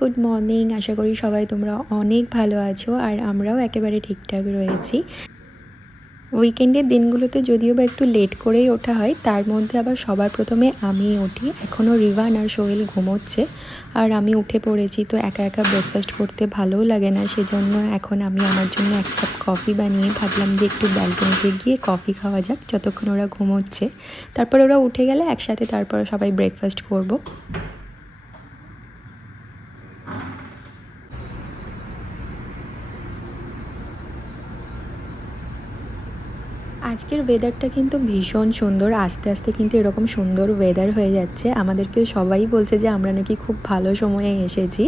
Good morning. আশা করি সবাই তোমরা অনেক ভালো আছো আর আমরাও একেবারে ঠিকঠাক রয়েছি। উইকেন্ডের দিনগুলোতে যদিও বা একটু লেট করেই ওঠা হয়, তার মধ্যে আবার সবার প্রথমে আমিই উঠি। এখনও রিভান আর সোহেল ঘুমোচ্ছে আর আমি উঠে পড়েছি। তো একা একা ব্রেকফাস্ট করতে ভালোও লাগে না, সেজন্য এখন আমি আমার জন্য এক কাপ কফি বানিয়ে ভাবলাম যে একটু ব্যালকনিতে গিয়ে কফি খাওয়া যাক যতক্ষণ ওরা ঘুমোচ্ছে। তারপর ওরা উঠে গেলে একসাথে তারপর সবাই ব্রেকফাস্ট করব। আজকের ওয়েদারটা কিন্তু ভীষণ সুন্দর। আস্তে আস্তে কিন্তু এরকম সুন্দর ওয়েদার হয়ে যাচ্ছে। আমাদেরকে সবাই বলছে যে আমরা নাকি খুব ভালো সময়ে এসেছি।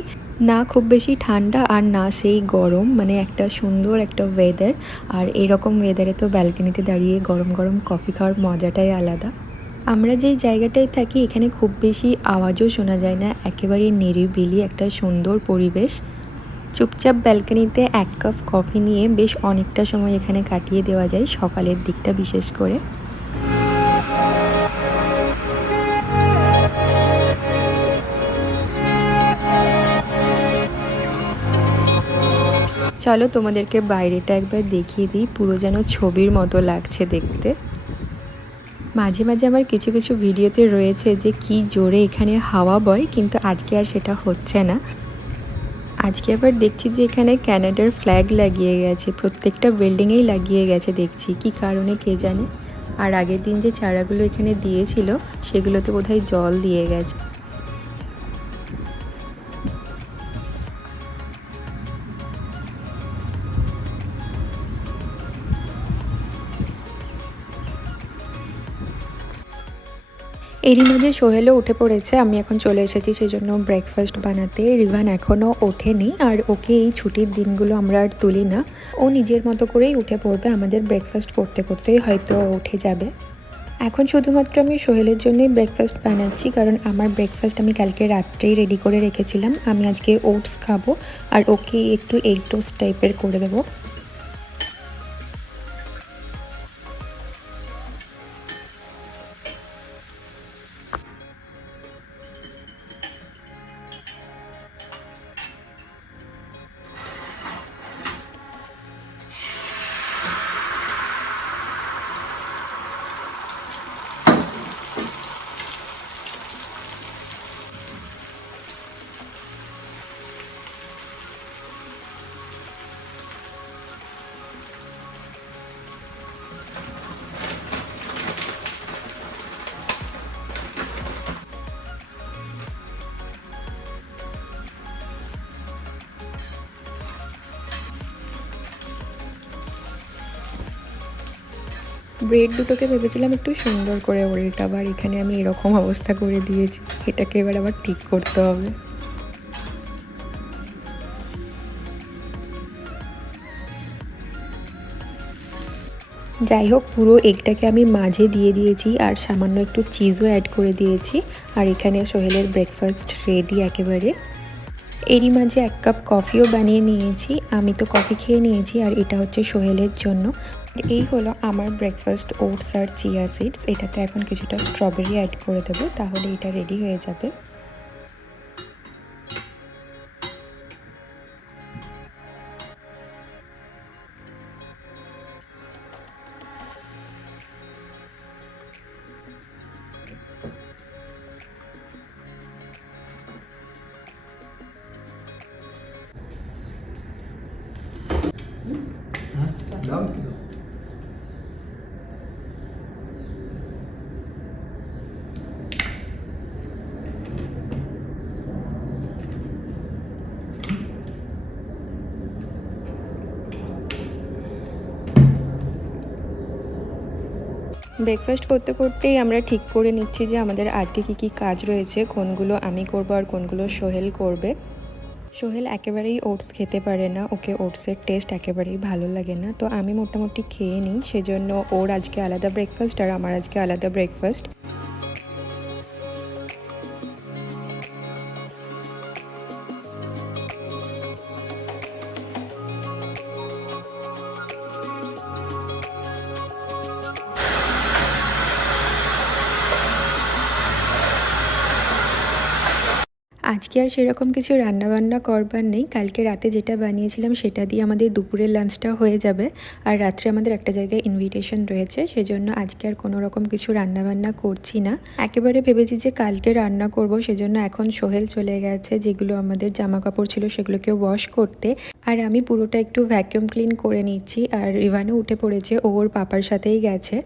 না খুব বেশি ঠান্ডা আর না সেই গরম, মানে একটা সুন্দর একটা ওয়েদার। আর এরকম ওয়েদারে তো ব্যালকনিতে দাঁড়িয়ে গরম গরম কফি খাওয়ার মজাটাই আলাদা। আমরা যেই জায়গাটায় থাকি এখানে খুব বেশি আওয়াজও শোনা যায় না, একেবারে নিরিবিলি একটা সুন্দর পরিবেশ। চুপচাপ ব্যালকনিতে এক কাপ কফি নিয়ে বেশ অনেকটা সময় এখানে কাটিয়ে দেওয়া যায়, সকালের দিকটা বিশেষ করে। চলো তোমাদেরকে বাইরেটা একবার দেখিয়ে দিই, পুরো যেন ছবির মতো লাগছে দেখতে। মাঝে মাঝে আমার কিছু কিছু ভিডিওতে রয়েছে যে কি জোরে এখানে হাওয়া বয়, কিন্তু আজকে আর সেটা হচ্ছে না। আজকে আবার দেখছি যে এখানে ক্যানাডার ফ্ল্যাগ লাগিয়ে গেছে, প্রত্যেকটা বিল্ডিংয়েই লাগিয়ে গেছে দেখছি, কি কারণে কে জানে। আর আগের দিন যে চারাগুলো এখানে দিয়েছিল সেগুলোতে বোধহয় জল দিয়ে গেছে। এরই মধ্যে সোহেলও উঠে পড়েছে, আমি এখন চলে এসেছি সেজন্য ব্রেকফাস্ট বানাতে। রিভান এখনও ওঠেনি আর ওকে এই ছুটির দিনগুলো আমরা আর তুলি না। ও নিজের মতো করেই উঠে পড়বে, আমাদের ব্রেকফাস্ট করতে করতেই হয়তো উঠে যাবে। এখন শুধুমাত্র আমি সোহেলের জন্যই ব্রেকফাস্ট বানাচ্ছি, কারণ আমার ব্রেকফাস্ট আমি কালকে রাত্রেই রেডি করে রেখেছিলাম। আমি আজকে ওটস খাবো আর ওকে একটু এগ টোস্ট টাইপের করে দেবো। ব্রেড দুটোকে ভেবেছিলাম একটু সুন্দর করে উল্টাবার, এখানে আমি এরকম অবস্থা করে দিয়েছি। এটাকে এবার আবার ঠিক করতে হবে। যাই হোক, পুরো এগটাকে আমি মাঝে দিয়ে দিয়েছি আর সামান্য একটু চিজও অ্যাড করে দিয়েছি। আর এখানে সোহেলের ব্রেকফাস্ট রেডি একেবারে। এরই মাঝে এক কাপ কফিও বানিয়ে নিয়েছি। আমি তো কফি খেয়ে নিয়েছি আর এটা হচ্ছে সোহেলের জন্য। এই হলো আমার ব্রেকফাস্ট, ওটস আর চিয়া সিডস। এটাতে এখন কিছুটা স্ট্রবেরি অ্যাড করে দেবো, তাহলে এটা রেডি হয়ে যাবে। ব্রেকফাস্ট করতে করতেই আমরা ঠিক করে নিচ্ছি যে আমাদের আজকে কি কি কাজ রয়েছে, কোনগুলো আমি করব আর কোনগুলো সোহেল করবে। সোহেল একেবারেই ওটস খেতে পারে না, ওকে ওটসের টেস্ট একেবারেই ভালো লাগে না। তো আমি মোটামুটি খেয়ে নিই, সেজন্য ওর আজকে আলাদা ব্রেকফাস্ট আর আমার আজকে আলাদা ব্রেকফাস্ট। আজকে আর সেরকম কিছু রান্নাবান্না করবার নেই, কালকে রাতে যেটা বানিয়েছিলাম সেটা দিয়ে আমাদের দুপুরের লাঞ্চটা হয়ে যাবে। আর রাত্রে আমাদের একটা জায়গায় ইনভিটেশন রয়েছে, সেজন্য আজকে আর কোনো রকম কিছু রান্নাবান্না করছি না। একেবারে ভেবেছি যে কালকে রান্না করব, সেজন্য এখন সোহেল চলে গেছে যেগুলো আমাদের জামা কাপড় ছিল সেগুলোকে ওয়াশ করতে। আর আমি পুরোটা একটু ভ্যাকিউম ক্লিন করে নিচ্ছি। আর রিভানও উঠে পড়েছে, ওর পাপার সাথেই গেছে।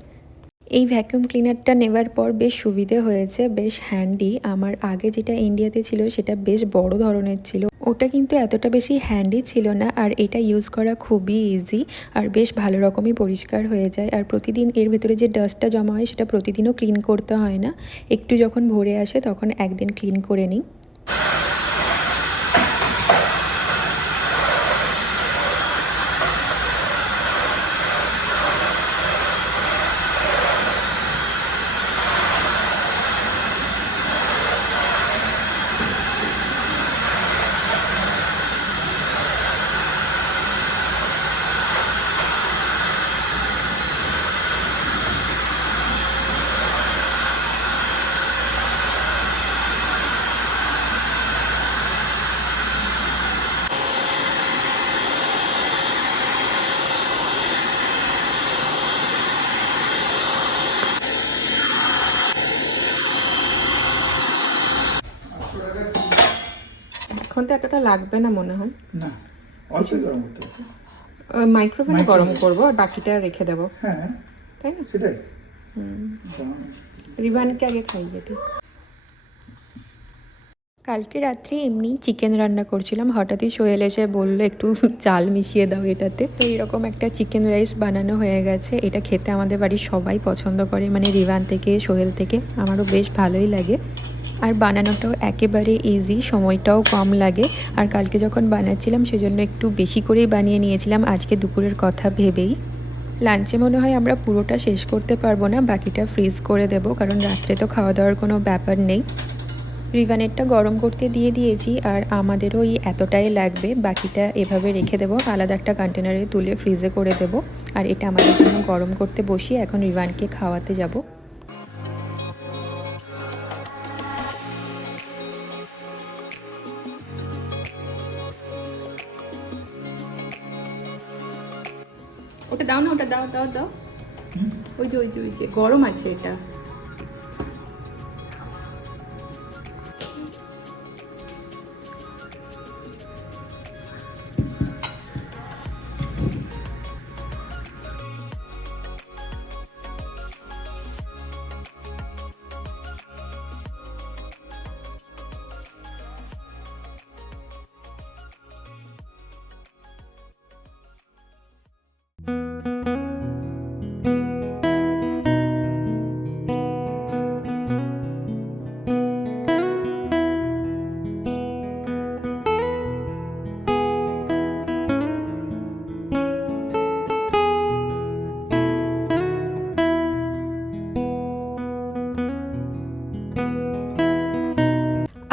এই ভ্যাকুয়াম ক্লিনারটা নেওয়ার পর বেশ সুবিধে হয়েছে, বেশ হ্যান্ডি। আমার আগে যেটা ইন্ডিয়াতে ছিল সেটা বেশ বড় ধরনের ছিল, ওটা কিন্তু এতটা বেশি হ্যান্ডি ছিল না। আর এটা ইউজ করা খুবই ইজি আর বেশ ভালো রকমই পরিষ্কার হয়ে যায়। আর প্রতিদিন এর ভেতরে যে ডাস্টটা জমা হয় সেটা প্রতিদিনও ক্লিন করতে হয় না, একটু যখন ভরে আসে তখন একদিন ক্লিন করে নিই। এখন তো এতটা লাগবে না মনে হয়, না অল্পই গরম করতে হবে। মাইক্রোওভেনে গরম করবো আর বাকিটা রেখে দেবো, হ্যাঁ তাই না? সেটাই। রিভানকে আগে খাইয়ে দিই। কালকে রাত্রে এমনি চিকেন রান্না করছিলাম, হঠাৎই সোহেল এসে বললো একটু চাল মিশিয়ে দাও এটাতে। তো এইরকম একটা চিকেন রাইস বানানো হয়ে গেছে। এটা খেতে আমাদের বাড়ির সবাই পছন্দ করে, মানে রিভান থেকে সোহেল থেকে, আমারও বেশ ভালোই লাগে। আর বানানোটাও একেবারে ইজি, সময়টাও কম লাগে। আর কালকে যখন বানাচ্ছিলাম সেজন্য একটু বেশি করেই বানিয়ে নিয়েছিলাম আজকে দুপুরের কথা ভেবেই। লাঞ্চে মনে হয় আমরা পুরোটা শেষ করতে পারবো না, বাকিটা ফ্রিজ করে দেব, কারণ রাত্রে তো খাওয়া দাওয়ার কোনো ব্যাপার নেই। রিভানেরটা গরম করতে দিয়ে দিয়েছি আর আমাদেরও এই এতটাই লাগবে, বাকিটা এভাবে রেখে দেবো, আলাদা একটা কন্টেনারে তুলে ফ্রিজে করে দেব। আর এটা আমাদের জন্য গরম করতে বসিয়ে এখন রিভানকে খাওয়াতে যাব। ওটা দাও না, ওটা দাও দাও দাও, ওই যে ওই যে ওই যে গরম আছে এটা।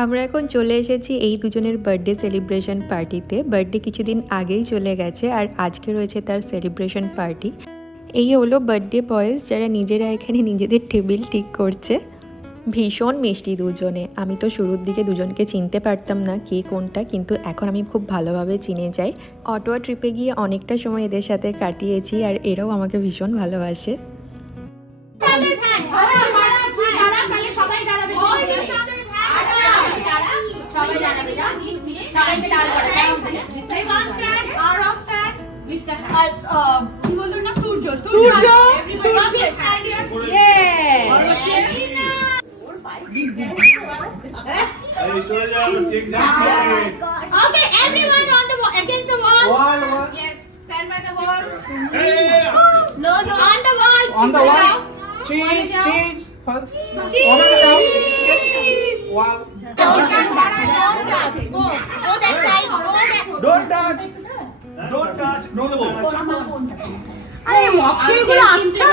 আমরা এখন চলে এসেছি এই দুজনের বার্থডে সেলিব্রেশন পার্টিতে। বার্থডে কিছুদিন আগেই চলে গেছে আর আজকে রয়েছে তার সেলিব্রেশন পার্টি। এই হলো বার্থডে বয়েজ, যারা নিজেরা এখানে নিজেদের টেবিল ঠিক করছে। ভীষণ মিষ্টি দুজনে। আমি তো শুরুর দিকে দুজনকে চিনতে পারতাম না কে কোনটা, কিন্তু এখন আমি খুব ভালোভাবে চিনে যাই। অটোয়া ট্রিপে গিয়ে অনেকটা সময় এদের সাথে কাটিয়েছি আর এরাও আমাকে ভীষণ ভালোবাসে। Okay, everyone on the wall, against the wall. Yes, stand by the wall. No, on the wall. On the wall. Cheese, cheese. Wall. Don't touch. Go that side. Go that. Don't touch. Don't touch. No the wall. আরে মক্কেল গুলো আচ্ছা।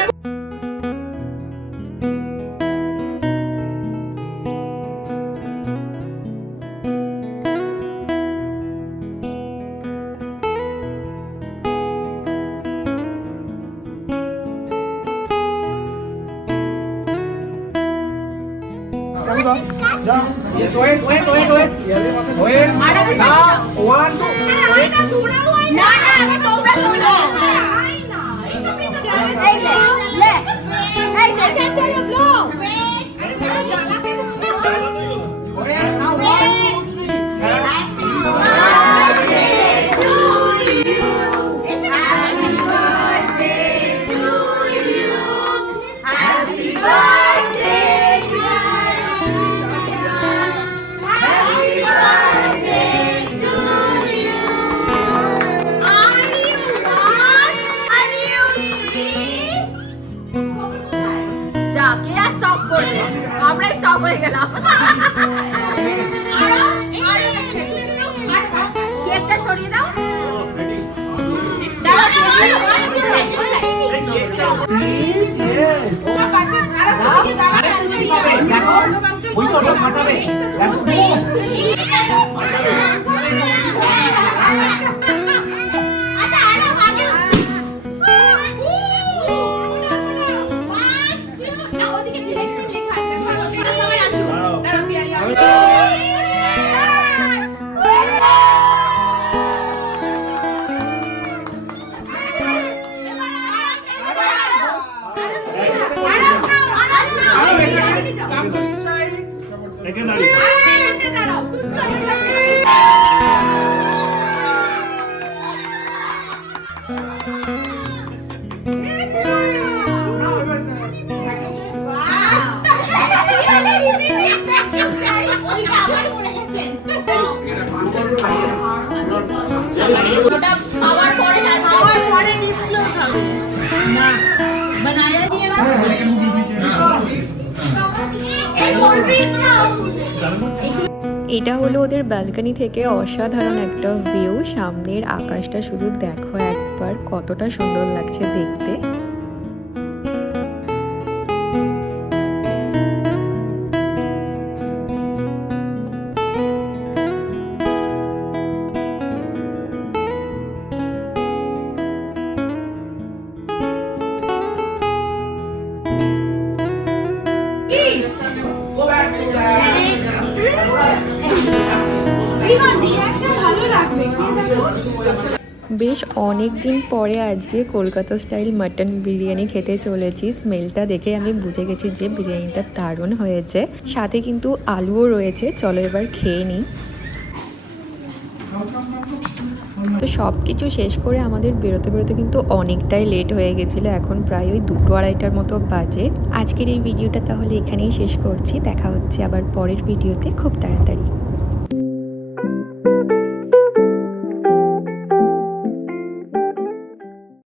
Wait. Now, 1, 2. না আগে তোমরা তোমরা এই লে এই আচ্ছা চলো ব্লো আরে তোমরা জানাতে Wait. Now, 1, 2, 3. আমরাই স্টপ হয়ে গেলাম কেকটা সরিয়ে দাও এটা হলো ওদের ব্যালকনি থেকে অসাধারণ একটা ভিউ। সামনের আকাশটা শুধু দেখো একবার, কতটা সুন্দর লাগছে দেখতে। বেশ অনেক দিন পরে আজকে কলকাতা স্টাইল মাটন বিরিয়ানি খেতে চলেছি। স্মেলটা দেখে আমি বুঝে গেছি যে বিরিয়ানিটা দারুণ হয়েছে, সাথে কিন্তু আলুও রয়েছে। চলো এবার খেয়ে নিই। তো সব কিছু শেষ করে আমাদের বেরোতে বেরোতে কিন্তু অনেকটাই লেট হয়ে গেছিলো। এখন প্রায় ওই 2-2:30টার মতো বাজে। আজকের এই ভিডিওটা তাহলে এখানেই শেষ করছি। দেখা হচ্ছে আবার পরের ভিডিওতে খুব তাড়াতাড়ি।